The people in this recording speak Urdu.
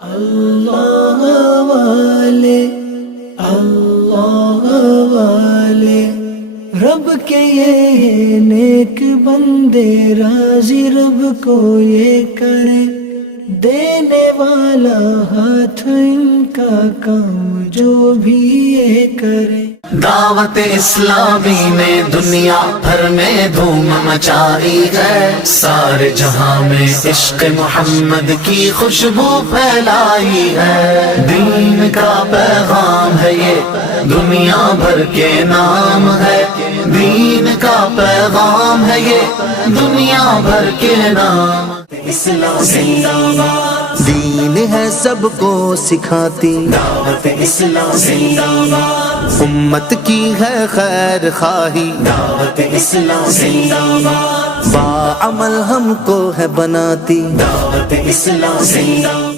اللہ والے اللہ والے رب کے یہ نیک بندے راضی رب کو یہ کرے، دینے والا ہاتھ ان کا کام جو بھی یہ کرے۔ دعوت اسلامی نے دنیا بھر میں دھوم مچائی ہے، سارے جہاں میں عشق محمد کی خوشبو پھیلائی ہے۔ دین کا پیغام ہے یہ دنیا بھر کے نام ہے، دین کا پیغام ہے یہ دنیا بھر کے نام۔ اسلام زندہ باد، دین ہے سب کو سکھاتی، دعوت اسلام زندہ باد، امت کی ہے خیر خواہی، دعوت اسلام زندہ باد، باعمل ہم کو ہے بناتی۔ دعوت اسلام زندہ باد۔